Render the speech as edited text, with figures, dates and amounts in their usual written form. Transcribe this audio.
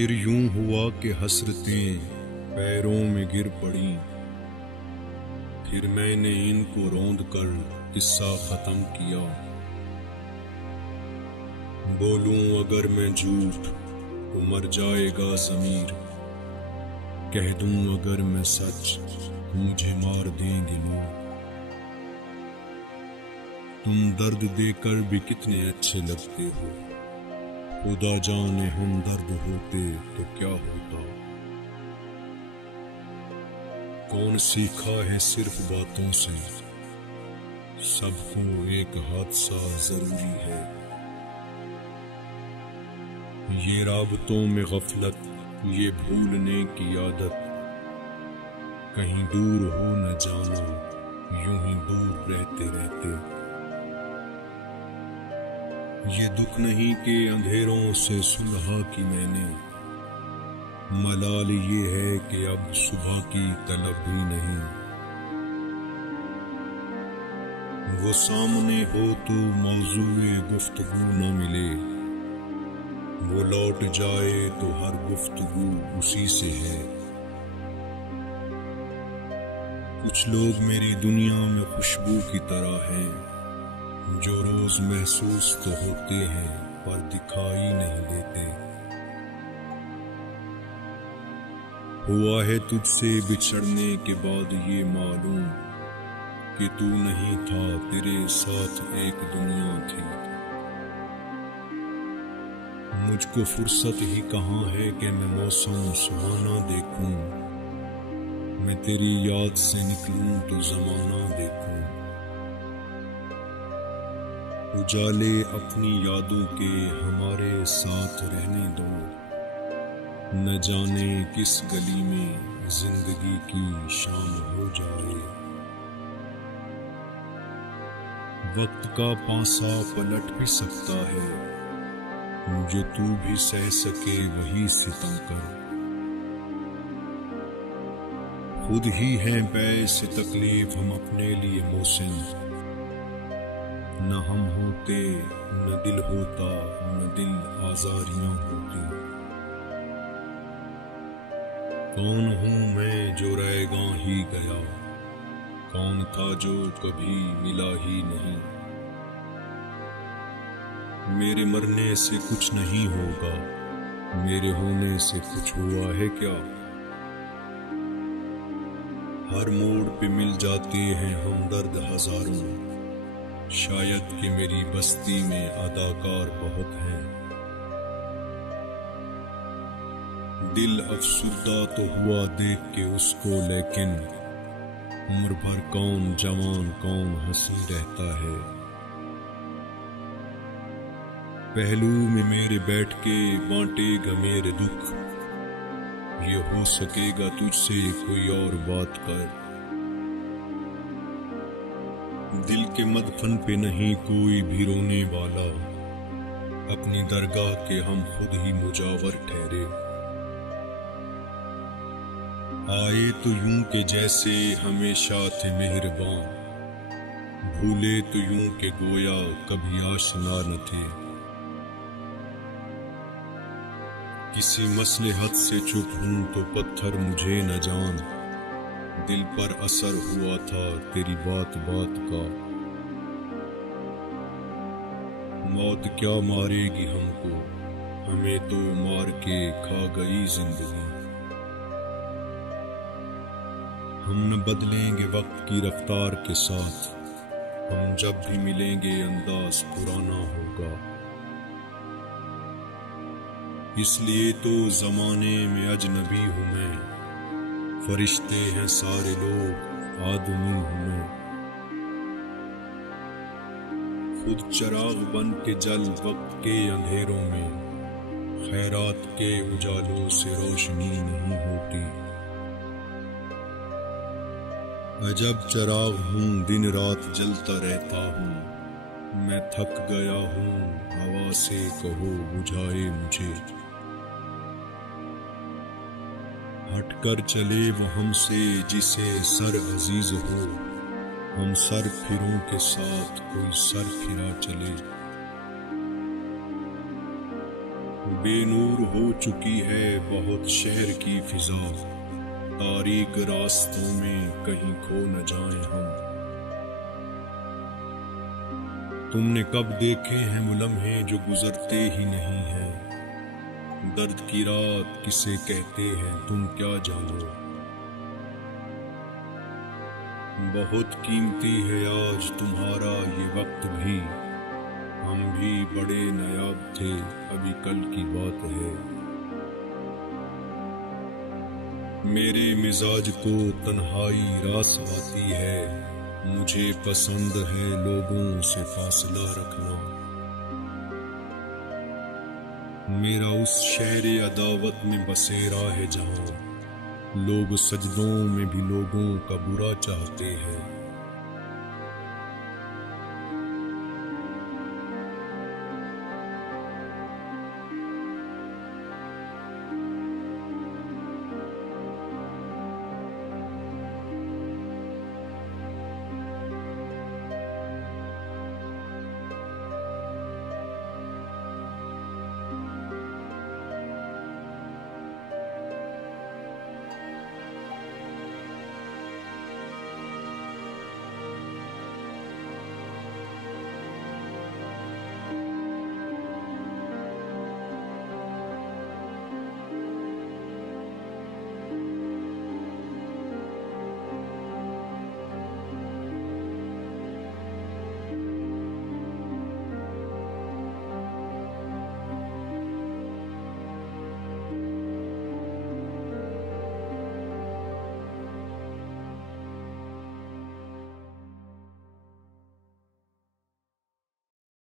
پھر یوں ہوا کہ حسرتیں پیروں میں گر پڑیں، پھر میں نے ان کو روند کر قصہ ختم کیا۔ بولوں اگر میں جھوٹ تو مر جائے گا ضمیر، کہہ دوں اگر میں سچ مجھے مار دیں گے لوگ۔ تم درد دے کر بھی کتنے اچھے لگتے ہو، خدا جانے ہم درد ہوتے تو کیا ہوتا۔ کون سیکھا ہے صرف باتوں سے، سب کو ایک حادثہ ضروری ہے۔ یہ رابطوں میں غفلت، یہ بھولنے کی عادت، کہیں دور ہو نہ جانا یوں ہی دور رہتے رہتے۔ یہ دکھ نہیں کہ اندھیروں سے صلح کی میں نے، ملال یہ ہے کہ اب صبح کی طلب بھی نہیں۔ وہ سامنے ہو تو موضوع گفتگو نہ ملے، وہ لوٹ جائے تو ہر گفتگو اسی سے ہے۔ کچھ لوگ میری دنیا میں خوشبو کی طرح ہیں، جو روز محسوس تو ہوتے ہیں پر دکھائی نہیں دیتے۔ ہوا ہے تجھ سے بچھڑنے کے بعد یہ معلوم کہ تو نہیں تھا، تیرے ساتھ ایک دنیا تھی۔ مجھ کو فرصت ہی کہاں ہے کہ میں موسم سہانا دیکھوں، میں تیری یاد سے نکلوں تو زمانہ دیکھوں۔ اجالے اپنی یادوں کے ہمارے ساتھ رہنے دو، نہ جانے کس گلی میں زندگی کی شام ہو جائے۔ وقت کا پانسا پلٹ بھی سکتا ہے، جو تو بھی سہ سکے وہی ستم کر۔ خود ہی ہیں باعث تکلیف ہم اپنے لیے محسن، نہ ہم ہوتے نہ دل ہوتا، نہ دل آزاریاں ہوتی۔ کون ہوں میں جو رہ گاں ہی گیا، کون تھا جو کبھی ملا ہی نہیں۔ میرے مرنے سے کچھ نہیں ہوگا، میرے ہونے سے کچھ ہوا ہے کیا؟ ہر موڑ پہ مل جاتے ہیں ہمدرد ہزاروں، شاید کہ میری بستی میں اداکار بہت ہیں۔ دل افسردہ تو ہوا دیکھ کے اس کو، لیکن عمر بھر کون جوان کون ہنسی رہتا ہے۔ پہلو میں میرے بیٹھ کے بانٹے گا میرے دکھ، یہ ہو سکے گا تجھ سے کوئی اور بات کر۔ دل کے مدفن پہ نہیں کوئی بھی رونے والا، اپنی درگاہ کے ہم خود ہی مجاور ٹھہرے۔ آئے تو یوں کہ جیسے ہمیشہ تھے مہربان، بھولے تو یوں کہ گویا کبھی آشنا نہ تھے۔ کسی مصلحت سے چپ ہوں تو پتھر مجھے نہ جان، دل پر اثر ہوا تھا تیری بات بات کا۔ موت کیا مارے گی ہم کو، ہمیں تو مار کے کھا گئی زندگی۔ ہم نہ بدلیں گے وقت کی رفتار کے ساتھ، ہم جب بھی ملیں گے انداز پرانا ہوگا۔ اس لیے تو زمانے میں اجنبی ہوں میں، فرشتے ہیں سارے لوگ آدمی ہوں میں۔ خود چراغ بن کے جل وقت کے اندھیروں میں، خیرات کے اجالوں سے روشنی نہیں ہوتی۔ عجب چراغ ہوں دن رات جلتا رہتا ہوں، میں تھک گیا ہوں ہوا سے کہو بجھائے مجھے۔ ہٹ کر چلے وہ ہم سے جسے سر عزیز ہو، ہم سر پھروں کے ساتھ کوئی سر پھرا چلے۔ بے نور ہو چکی ہے بہت شہر کی فضا، تاریک راستوں میں کہیں کھو نہ جائیں ہم۔ تم نے کب دیکھے ہیں وہ لمحے جو گزرتے ہی نہیں ہیں، درد کی رات کسے کہتے ہیں تم کیا جانو۔ بہت قیمتی ہے آج تمہارا یہ وقت بھی، ہم بھی بڑے نایاب تھے ابھی کل کی بات ہے۔ میرے مزاج کو تنہائی راس آتی ہے، مجھے پسند ہے لوگوں سے فاصلہ رکھنا۔ میرا اس شہر عداوت میں بسیرا ہے جہاں لوگ سجدوں میں بھی لوگوں کا برا چاہتے ہیں۔